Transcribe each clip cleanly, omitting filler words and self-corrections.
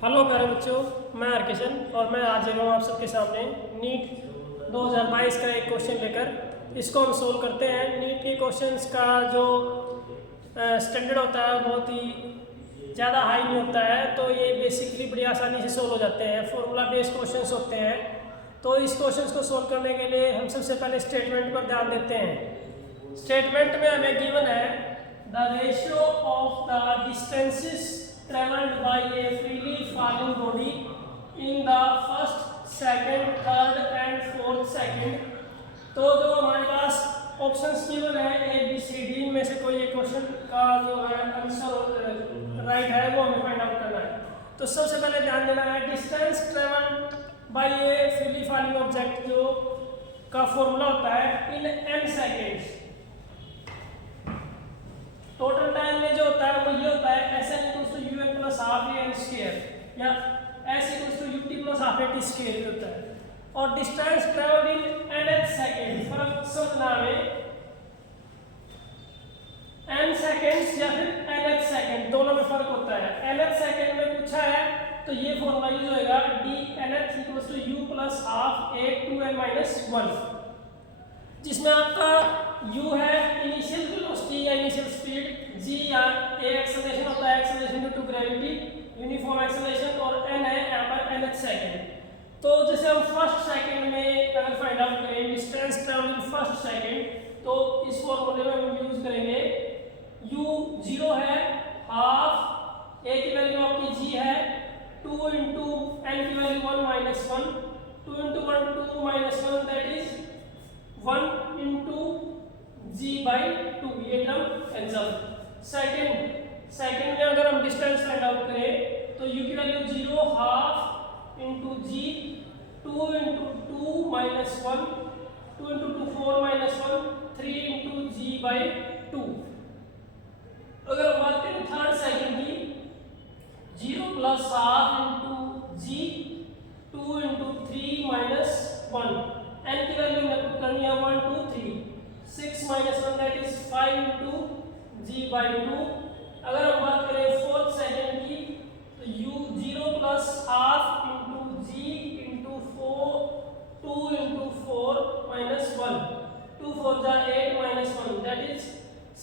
Hello प्यारे बच्चों, मैं हरकिशन और मैं आज आया हूँ आप सबके सामने नीट 2022 का एक क्वेश्चन लेकर। इसको हम सोल्व करते हैं। नीट के क्वेश्चंस का जो स्टैंडर्ड होता है बहुत ही ज़्यादा हाई नहीं होता है, तो ये बेसिकली बड़ी आसानी से सोल्व हो जाते हैं। फॉर्मूला बेस्ड क्वेश्चंस होते हैं। तो इस क्वेश्चंस को सोल्व करने के लिए हम सबसे पहले स्टेटमेंट पर ध्यान देते हैं। स्टेटमेंट में हमें गिवन है the ratio of the distances traveled by a freely falling body in the first, second, third and fourth second। तो जो हमारे पास ऑप्शंस गिवन है ए बी सी डी में से कोई एक क्वेश्चन का जो है आंसर राइट है वो हमें फाइंड आउट करना है। तो सबसे पहले ध्यान देना है distance travelled by a freely falling object जो का फॉर्मूला होता है in n seconds. Total time में जो होता है वो ये होता है s n equals to u n plus half a n square या s equals to u t plus half a t square होता है। और distance travelled in nth second, फर्क समझना है एन सेकेंड्स या फिर एन एच सेकेंड, दोनों में फर्क होता है। एन एच सेकेंड में पूछा है तो ये फॉर्मूला यूज होएगा D N H equals to U plus half A two N minus one, जिसमें आपका u है इनिशियल वेलोसिटी या इनिशियल स्पीड, g या a एक्सेलरेशन होता है acceleration due to gravity uniform acceleration, और n है यहाँ पर nth सेकंड। तो जैसे हम फर्स्ट सेकंड में अगर फाइंड आउट करें distance travel in first second, तो इस फॉर्मूले में हम यूज करेंगे u 0 है हाफ a की वैल्यू आपकी g है 2 इंटू n की value 1 minus 1, 2 into 1 2 minus 1 that is 1 into G by 2, ये टर्म कैंसल। सेकंड में अगर हम डिस्टेंस फाइंड आउट करें तो u की value 0 half into G 2 into 2 minus 1, 2 into 2 4 minus 1, 3 into G by 2। अगर हम बात करें थर्ड सेकंड की 0 plus half into G 2 into 3 minus 1, n की वैल्यू हमने पुट करनी है 1 2 3, 6 minus 1 that is 5 into G by 2। अगर हम बात करें फोर्थ सेकंड की तो u 0 plus half into G into 4 2 into 4 minus 1, 2 4 जा 8 minus 1 that is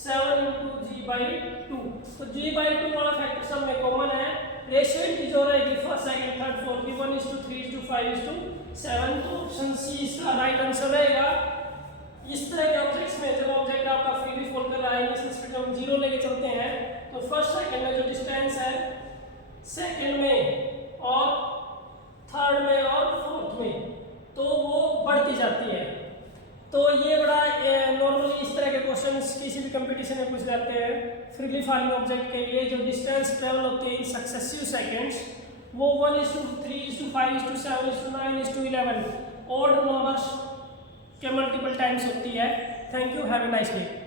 7 into G by 2। तो जी बाई 2 वाला फैक्टर सब में कॉमन है। रेशियो इनकी जो रहेगी फर्स्ट सेकंड थर्ड फोर्थ की 1:3:5:7, तो ऑप्शन सी इसका राइट आंसर रहेगा। इस तरह के ऑब्जेक्ट्स में जब ऑब्जेक्ट आपका फ्रीली फॉल कर रहा है इनिशियल स्पीड हम 0 लेके चलते हैं तो फर्स्ट सेकंड में जो डिस्टेंस है सेकंड में और थर्ड में और फोर्थ में तो वो बढ़ती जाती है। तो ये बड़ा नॉर्मली इस तरह के क्वेश्चंस किसी भी कंपटीशन में पूछ जाते हैं। फ्रीली फॉलिंग ऑब्जेक्ट के लिए जो डिस्टेंस ट्रेवल होती है इन सक्सेसिव सेकंड्स वो 1:3:5:7:9:11 ऑड नंबर्स के मल्टीपल टाइम्स होती है। Thank you, have a nice day.